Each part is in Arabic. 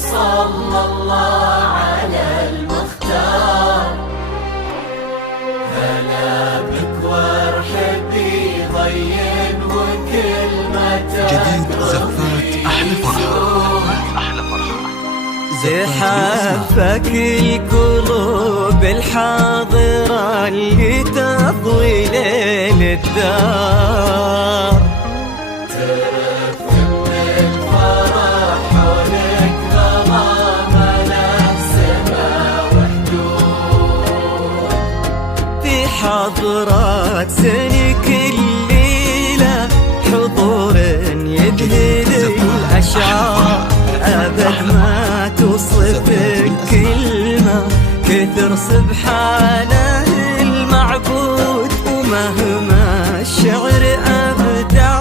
وصلى الله على المختار. هلا بك وارحبي ضين وكلمة جديد زفات أحلى فرحة. زحفك القلوب الحاضرة اللي تضوي ليل الدار. ترف من الفرح حولك ظلام نفسنا وحدود. في حضرات سنك الليلة حضور يذهل الأشعار. أبد ما توصف كلمة كثر سبحانه المعبود. ومهما الشعر أبدع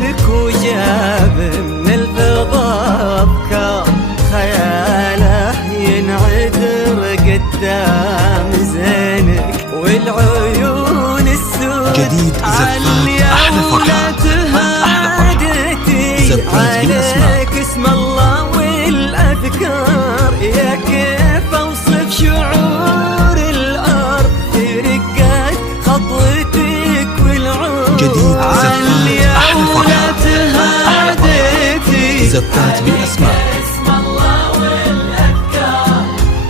بك وجاب من الفضاء أفكار. خياله ينعذر قدام زينك والعيون السود. جديد زفات أحلى فرحة. زفات بالأسماء. اسم الله والأذكار. يا كيف أوصف شعور الأرض في رقات خطوتك والعود. جديد زفات أحلى فرحة. زفات بالأسماء. اسم الله والأذكار.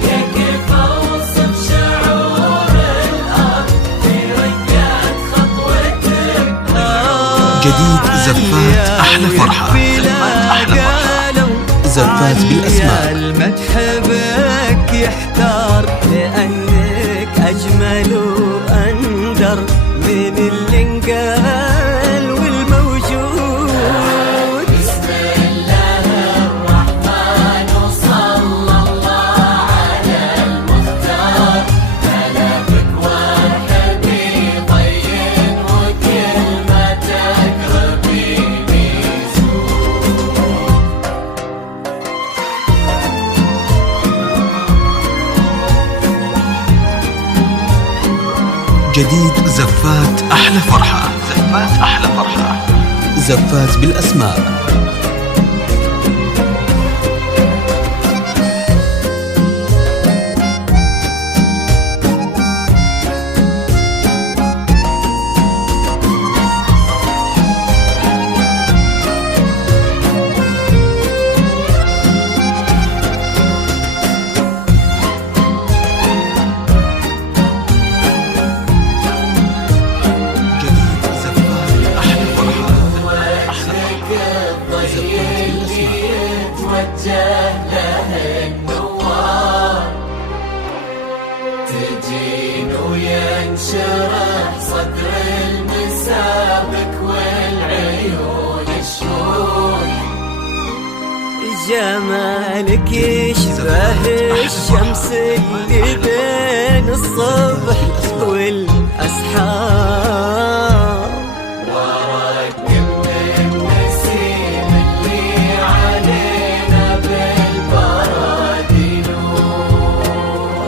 يا كيف أوصف شعور الأرض في رقات خطوتك. جديد زفات أحلى فرحة. زفات بالأسماء. المدح بك يحتار لأنك أجمل وأندر من اللي انقال والموجود. بسم الله الرحمن وصلى الله على المختار. هلا بك وارحبي ضين وكلمتك ربيني زود. جديد زفات أحلى فرحة. زفات أحلى فرحة. زفات بالأسماء. تجين وينشرح صدر المسابك والعيون الشوح. جمالك يشبه الشمس اللي بين الصبح والأسحار. ورق من النسيم اللي علينا بالبرد ينور.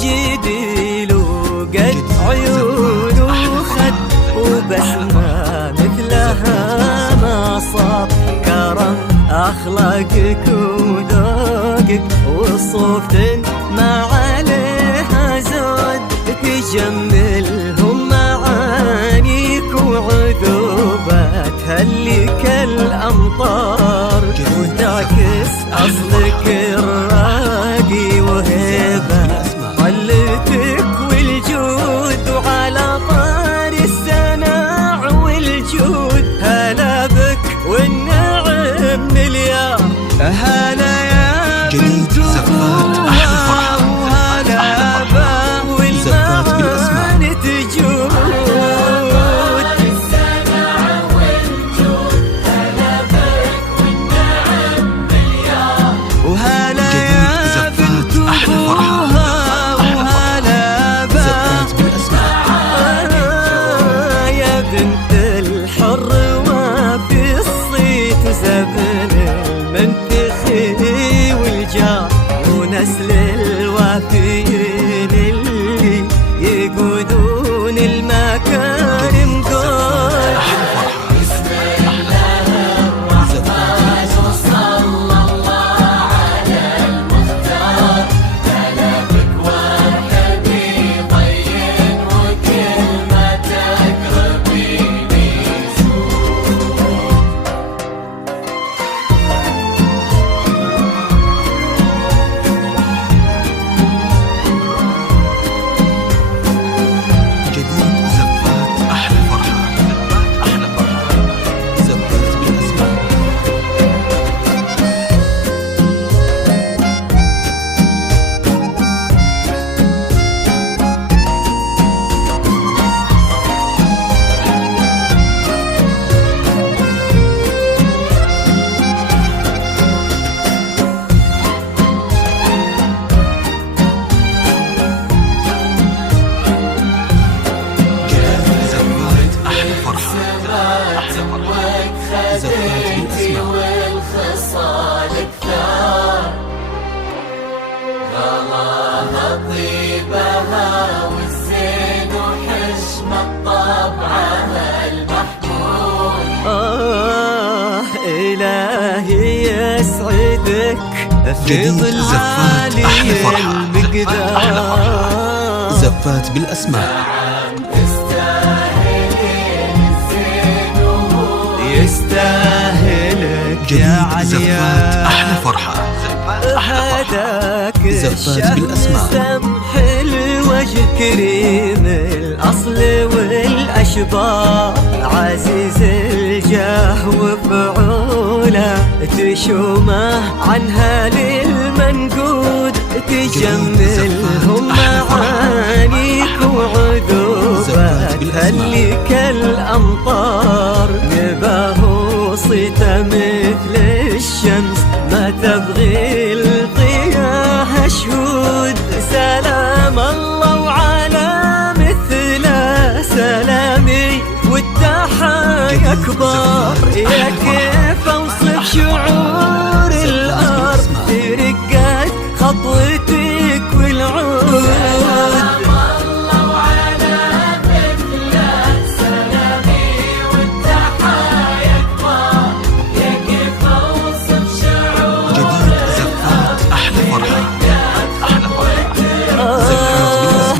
جديل وقد عيون وخد وبسمة مثلها ما صار. كرم أخلاقك وذوقك وصوف ما عليها زود. تجملهم معانيك وعذوباتها اللي كالأمطار. وتعكس أصلك الراقي وهيبة طلتك والجود. وعلى طار السناع والجود هلا بك والنعم مليار. هلا يا جديد زفات أحلى فرحة. زفات بالأسماء. تجود وهلا يا زفات أحلى فرحة. زفات بالأسماء. يا بنت الحر وفي الصيت زبن المنتخي والجار. ونسل الوافيين اللي يقودون المكارم دول. بسم الله الرحمن وصلى الله يسعدك في ظل عالي المقدار. زفات بالأسماء يستاهلك يا عليا. زفات أحلى فرحة. هداك زفات بالأسماء. سمح الوجه كريم الأصل والأشبار. عزيز الجاه وفعوله تشومه عنها للمنقود. تجملهم معانيك وعذوبات اللي كالأمطار. نباه صيته مثل الشمس ما تبغي الضياء شهود. سلام الله وعلى مثله سلامي والتحايا كبار. يا كيف اوصف شعور الارض في رقات خطوتك والعود.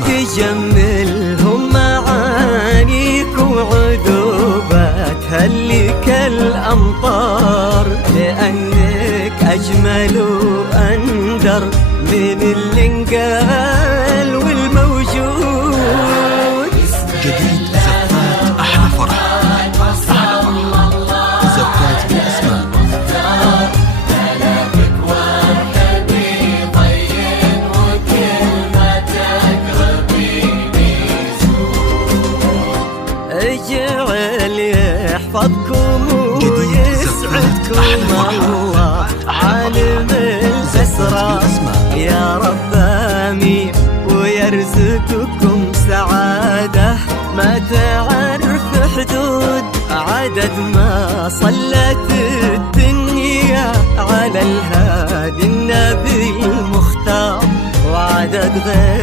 تجملهم معانيك وعذوبات اللي كالأمطار. لأنك أجمل وأندر من اللي انقال والموجود. جديد زفات أحلى فرحة. زفات بالأسماء. اجعل يحفظكم ويسعدكم الله عالم الأسرار. يا رب آمين ويرزقكم سعادة ما تعرف حدود. عدد ما صلت الدنيا على الهادي النبي المختار. وعدد غير